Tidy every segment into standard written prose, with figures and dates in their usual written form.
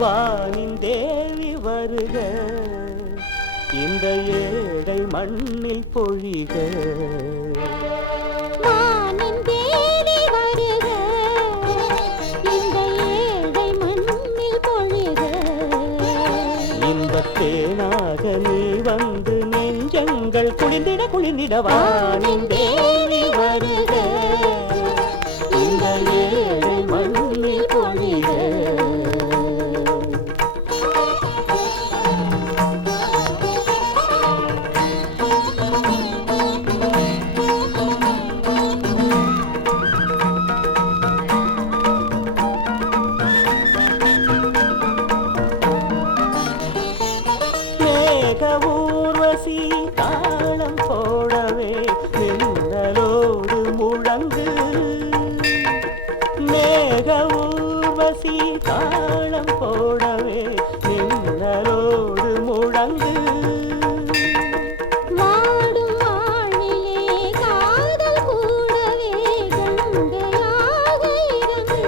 வானின் தேவி வருக, இந்த ஏழை மண்ணில் பொழிக. வானின் தேவி வருக, இந்த ஏழை மண்ணில் பொழிக. இன்பத் தேனாக நீ வந்து நெஞ்சங்கள் குளிர்ந்திட குளிர்ந்திட. வானின் தேவி வருக, இந்த ஏழை மண்ணில் பொழிக. ஊர்வசி தாளம் போடவே மின்னலோடு முழங்கு. மேக ஊர்வசி தாளம் போடவே மின்னலோடு முழங்கு. வாடும் வானிலே காதல் கூடவே கங்கையாக இறங்கு.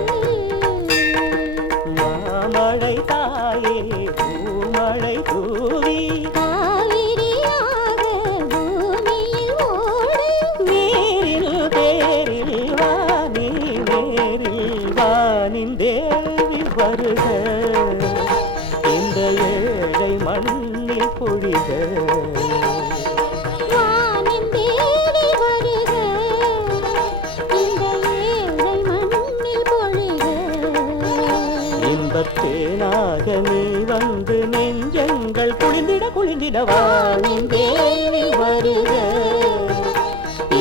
மாமழை தாயே பூமழை தூவி காவிரியாக பூமியில் ஓடு. நீரில் தேரில் வானி நேரில் வானின் தேவி வருக, இந்த ஏழை மண்ணில் பொழிக. வானின் தேவி வருக, இந்த ஏழை மண்ணில் பொழிக. இன்பத் தேனாக நீ வந்து நெஞ்சங்கள் குளிர்ந்திட குளிர்ந்திட. வானின் தேவி வருக,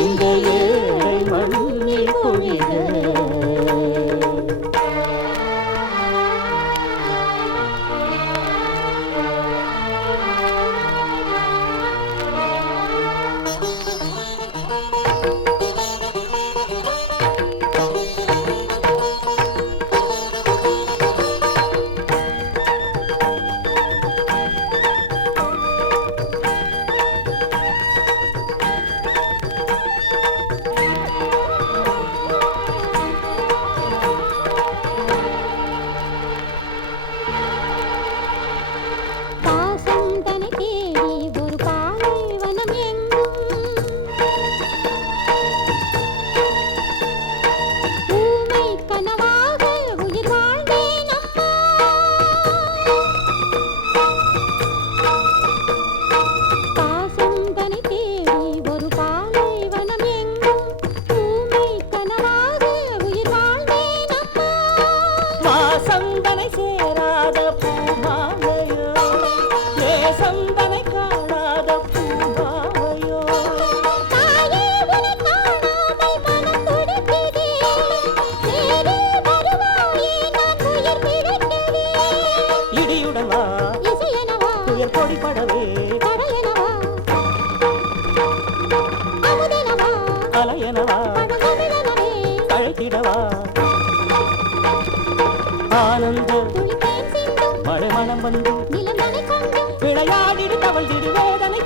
இந்த ஏழை மண்ணில் பொழிக. பாசம் தனை தேடி ஒரு பாலைவனம் எங்கும். ஊமை கனவாக உயிர் வாழ்ந்தேன் அம்மா. பாசம் தனை தேடி ஒரு பாலைவனம் எங்கும். ஊமை கனவாக உயிர் வாழ்ந்தேன் அம்மா. வாசந்தனை சேராத பூமாலையோ, நேசந்தனை காணாத பூமாலையோ. தாயே உன்னை காணாமல் மனம் துடிக்குதே. நேரில் வருவாயே நான் உயிர் பிழைக்கவே. இடியுடன் வா, இசையனவா துயர் கொடிபடவே. கடையனவா அமுதனவா அலையனவா பழந்தமிழனவே அழைத்திடவா. ஆனந்த துளித்தேன் சிந்தும் மழை மனம் வந்து நிலந்தனை கொண்டு விளையாடிடு தவழ்ந்திடு வேதனை